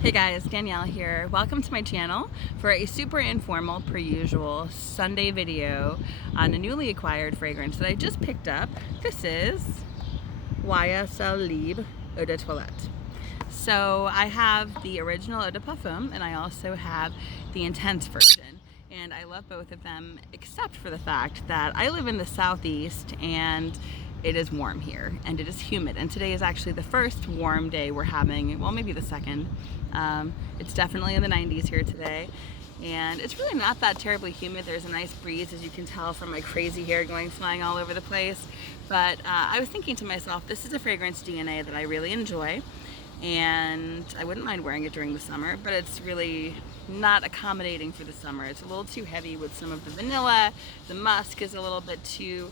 Hey guys, Danielle here. Welcome to my channel for a super informal, per usual, Sunday video on a newly acquired fragrance that I just picked up. This is YSL Libre Eau de Toilette. So I have the original Eau de Parfum and I also have the intense version. And I love both of them except for the fact that I live in the southeast and it is warm here and it is humid, and today is actually the first warm day we're having, well, maybe the second. It's definitely in the 90s here today, and it's really not that terribly humid. There's a nice breeze, as you can tell from my crazy hair going flying all over the place. But I was thinking to myself, this is a fragrance DNA that I really enjoy, and I wouldn't mind wearing it during the summer, but it's really not accommodating for the summer. It's a little too heavy with some of the vanilla. The musk is a little bit too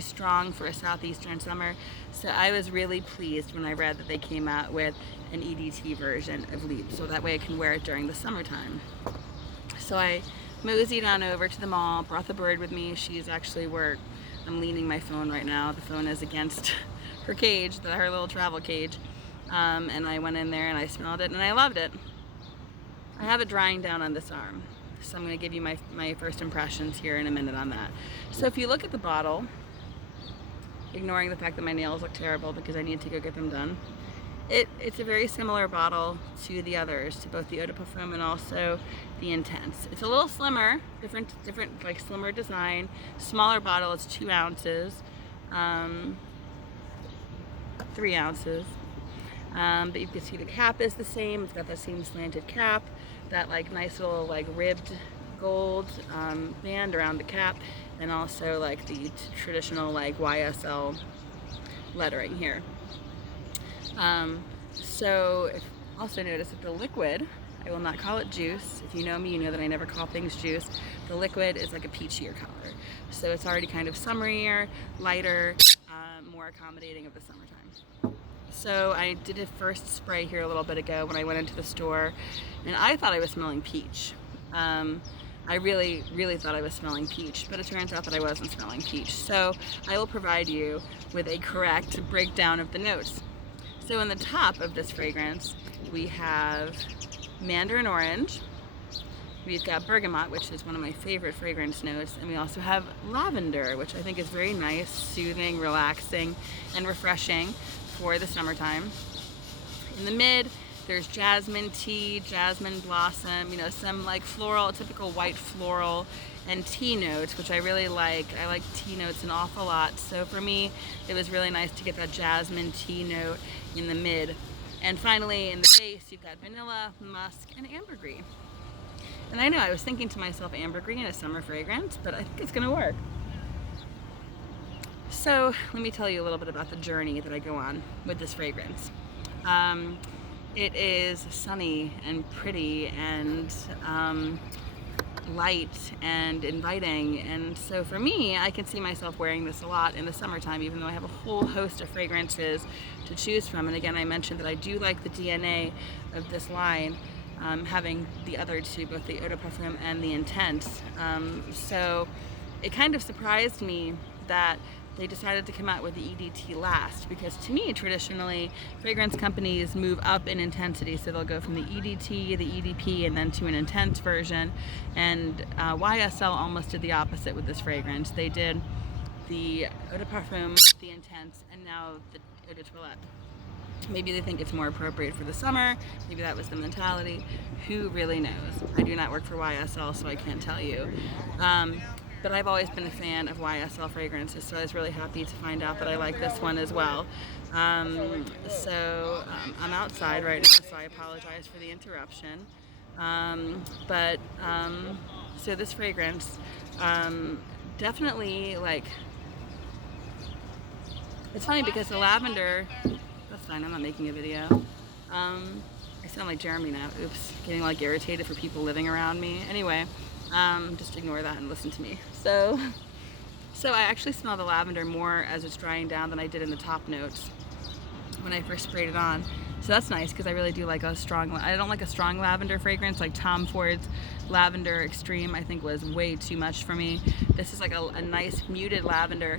strong for a southeastern summer. So I was really pleased when I read that they came out with an EDT version of Libre, so that way I can wear it during the summertime. So I moseyed on over to the mall, brought the bird with me. She's actually where I'm leaning my phone right now. The phone is against her cage, her little travel cage. And I went in there and I smelled it and I loved it. I have it drying down on this arm, so I'm going to give you my first impressions here in a minute on that. So if you look at the bottle, ignoring the fact that my nails look terrible because I need to go get them done, it's a very similar bottle to the others, to both the Eau de Parfum and also the Intense. It's a little slimmer, different like slimmer design, smaller bottle. It's 2 ounces, 3 ounces. But you can see the cap is the same. It's got that same slanted cap, that like nice little like ribbed gold band around the cap, and also like the traditional like YSL lettering here. So also notice that the liquid, I will not call it juice. If you know me, you know that I never call things juice. The liquid is like a peachier color. So it's already kind of summerier, lighter, more accommodating of the summertime. So I did a first spray here a little bit ago when I went into the store, and I thought I was smelling peach. I really thought I was smelling peach, but it turns out that I wasn't smelling peach. So I will provide you with a correct breakdown of the notes. So in the top of this fragrance, we have mandarin orange, we've got bergamot, which is one of my favorite fragrance notes, and we also have lavender, which I think is very nice, soothing, relaxing, and refreshing for the summertime. In the mid, there's jasmine tea, jasmine blossom, you know, some like floral, typical white floral and tea notes, which I really like. I like tea notes an awful lot. So for me, it was really nice to get that jasmine tea note in the mid. And finally, in the base, you've got vanilla, musk, and ambergris. And I know, I was thinking to myself, ambergris in a summer fragrance, but I think it's gonna work. So let me tell you a little bit about the journey that I go on with this fragrance. It is sunny and pretty and light and inviting, and so for me, I can see myself wearing this a lot in the summertime, even though I have a whole host of fragrances to choose from. And again, I mentioned that I do like the DNA of this line, having the other two, both the Eau de Parfum and the Intense. So it kind of surprised me that they decided to come out with the EDT last, because to me, traditionally, fragrance companies move up in intensity, so they'll go from the EDT, the EDP, and then to an intense version. And YSL almost did the opposite with this fragrance. They did the Eau de Parfum, the Intense, and now the Eau de Toilette. Maybe they think it's more appropriate for the summer. Maybe that was the mentality. Who really knows? I do not work for YSL, so I can't tell you. But I've always been a fan of YSL fragrances, so I was really happy to find out that I like this one as well. I'm outside right now, so I apologize for the interruption. So this fragrance, definitely, like, it's funny because the lavender, that's fine, I'm not making a video. I sound like Jeremy now, oops, getting like irritated for people living around me. Anyway, just ignore that and listen to me. So I actually smell the lavender more as it's drying down than I did in the top notes when I first sprayed it on. So that's nice, because I really do like a strong, I don't like a strong lavender fragrance. Like Tom Ford's Lavender Extreme, I think, was way too much for me. This is like a nice muted lavender,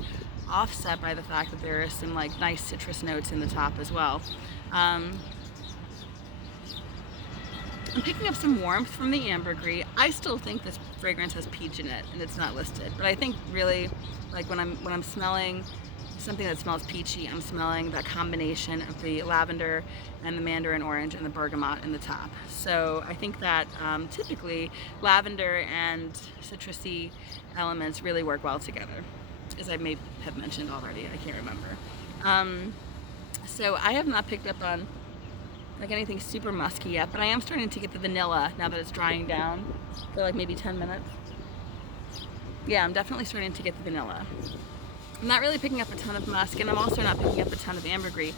offset by the fact that there is some like nice citrus notes in the top as well. I'm picking up some warmth from the ambergris. I still think this fragrance has peach in it and it's not listed, but I think really like when I'm smelling something that smells peachy, I'm smelling that combination of the lavender and the mandarin orange and the bergamot in the top. So I think that typically lavender and citrusy elements really work well together, as I may have mentioned already, I can't remember. So I have not picked up on like anything super musky yet, but I am starting to get the vanilla now that it's drying down for like maybe 10 minutes. Yeah, I'm definitely starting to get the vanilla. I'm not really picking up a ton of musk, and I'm also not picking up a ton of ambergris.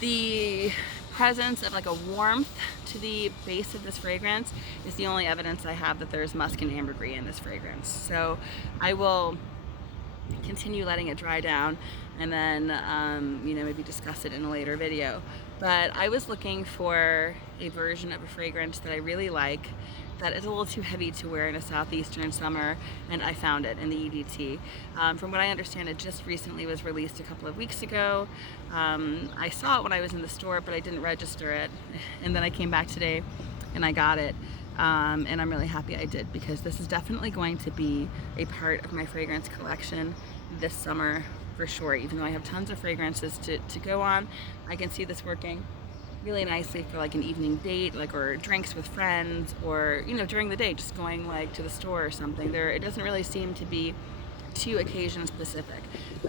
The presence of like a warmth to the base of this fragrance is the only evidence I have that there's musk and ambergris in this fragrance. So I will continue letting it dry down and then you know, maybe discuss it in a later video. But I was looking for a version of a fragrance that I really like that is a little too heavy to wear in a southeastern summer, and I found it in the EDT. From what I understand, it just recently was released a couple of weeks ago. I saw it when I was in the store, but I didn't register it, and then I came back today and I got it. And I'm really happy I did, because this is definitely going to be a part of my fragrance collection this summer for sure. Even though I have tons of fragrances to go on, I can see this working really nicely for like an evening date, like, or drinks with friends, or, you know, during the day just going like to the store or something. It doesn't really seem to be too occasion specific.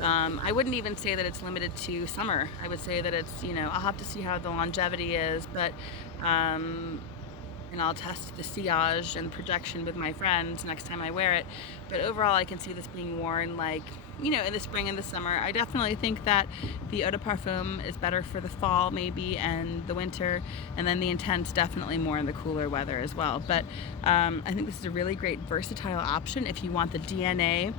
I wouldn't even say that it's limited to summer. I would say that it's, you know, I'll have to see how the longevity is, but and I'll test the sillage and projection with my friends next time I wear it. But overall, I can see this being worn like, you know, in the spring and the summer. I definitely think that the eau de parfum is better for the fall maybe and the winter, and then the intense definitely more in the cooler weather as well. But I think this is a really great versatile option if you want the DNA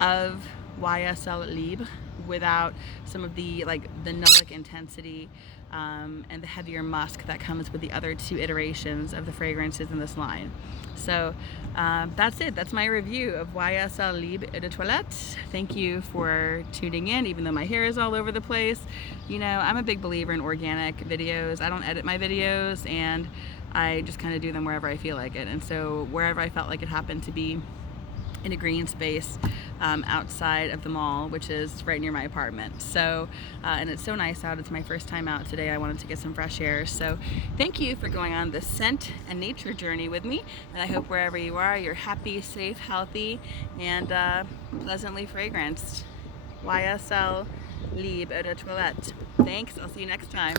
of YSL Libre without some of the like vanillic intensity and the heavier musk that comes with the other two iterations of the fragrances in this line. So that's it. That's my review of YSL Libre Eau de Toilette. Thank you for tuning in, even though my hair is all over the place. You know, I'm a big believer in organic videos. I don't edit my videos, and I just kind of do them wherever I feel like it. And so wherever I felt like it happened to be in a green space outside of the mall, which is right near my apartment. So, and it's so nice out. It's my first time out today. I wanted to get some fresh air. So thank you for going on this scent and nature journey with me. And I hope wherever you are, you're happy, safe, healthy, and pleasantly fragranced. YSL Libre Eau de Toilette. Thanks. I'll see you next time.